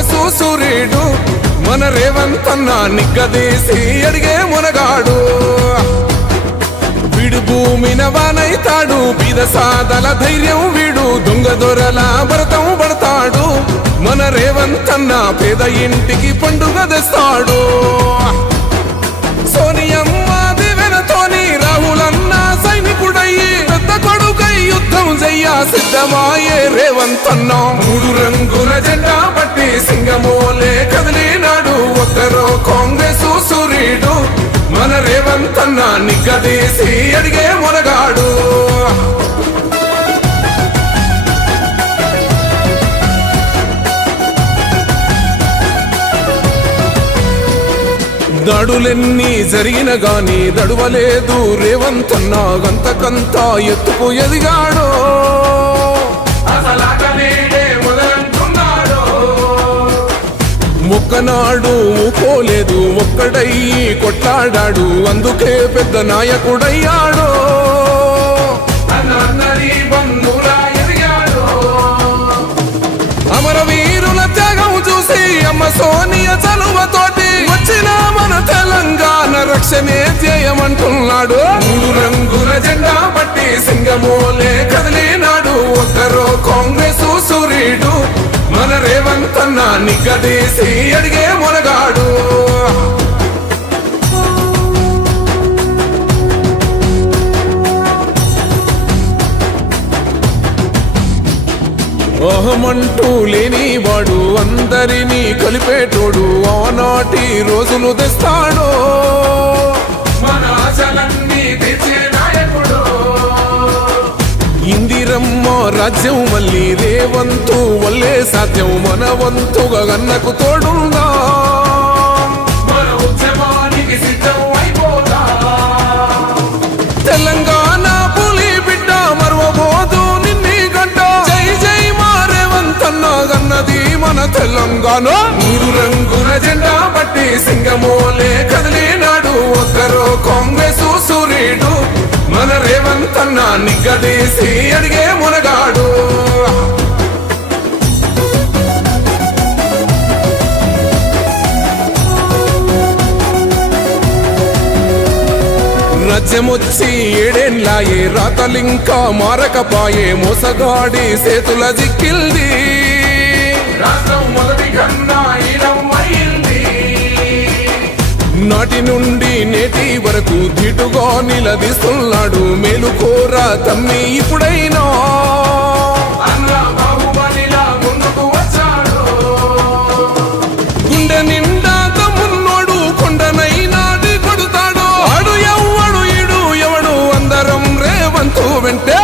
కాంగ్రెస్ సూర్యుడు మన రేవంత్ అన్న నిగ్గదీసి అడిగే మునగాడు. వీడు భూమిన వానైతాడు, బీద సాదల ధైర్యం వీడు, దొంగ దొరల భరతం పడతాడు. మన రేవంత్ అన్న పేద ఇంటికి పండుగ తెస్తాడు. సోనియమ్మ దివెనతోని రాహులన్న సైనికుడయ్యి పెద్ద కొడుకై యుద్ధం చెయ్య సిద్ధమాయే రేవంత్ అన్న. 3 రంగుల జెండా పట్టి సింగమోలే కదిలినాడు, ఒక్కరో కాంగ్రెస్ సూర్యుడు మన రేవంత్ అన్న నిగ్గదీసి అడిగే మునగాడు. దాడులెన్ని జరిగిన గాని దడువలేదు రేవంత్ అన్న, గంతకంతా ఎత్తుకు ఎదిగాడు. ఒక్కనాడు ఊకోలేదు, ఒక్కడయ్యి కొట్లాడాడు, అందుకే పెద్ద నాయకుడయ్యాడు. అమరవీరుల త్యాగం చూసి అమ్మ సోనియ చలువతోటి వచ్చిన మన తెలంగాణ రక్షణే ధ్యేయమంటున్నాడు. 3 రంగుల జెండా పట్టి సింగమోలే కదిలినాడు, ఒక్కరో కాంగ్రెస్ సూర్యుడు మన రేవంత్ అన్న నిగ్గదీసి అడిగే మునగాడు. అహమంటూ లేనివాడు, అందరినీ కలిపేటోడు, ఆనాటి రోజులు తెస్తాడు. మన ఆశలన్నీ తెచ్చే నాయకుడు. ఇందిరమ్మ రాజ్యం మళ్ళీ రేవంతు వల్లే సాధ్యం, మన వంతుగా గన్నకు తోడుందా. మన ఉద్యమానికి సిద్ధం అయిపోదా. తెలంగాణ పులి బిడ్డ మరువబోదు నిన్ని గంట, జై జై మా రేవంత్ అన్న గన్నది మన తెలంగాణ. 3 రంగుల జెండా పట్టి సింగమోలే కదిలినాడు, ఒక్కరో కాంగ్రెస్ సూర్యుడు మన రేవంత్ అన్న నిగ్గదీసి అడిగే మునగాడు. రాజ్యమొచ్చి 7 ఏళ్ళాయే, రాతలింకా మారకపాయే, మోసగాడి చేతుల జిక్కిల్ది. రాష్ట్రం మొదటి కన్నా నాటి నుండి నేటి వరకు ధీటుగా నిలదీస్తున్నాడు. మేలుకోరా తమ్మి ఇప్పుడైనా, ముందుకు వచ్చాడు. గుండె నిండా తమ్మున్నోడు కొండనైనా కొడుతాడు. ఆడు ఎవడు ఈడు ఎవడు అందరం రేవంతు వెంటే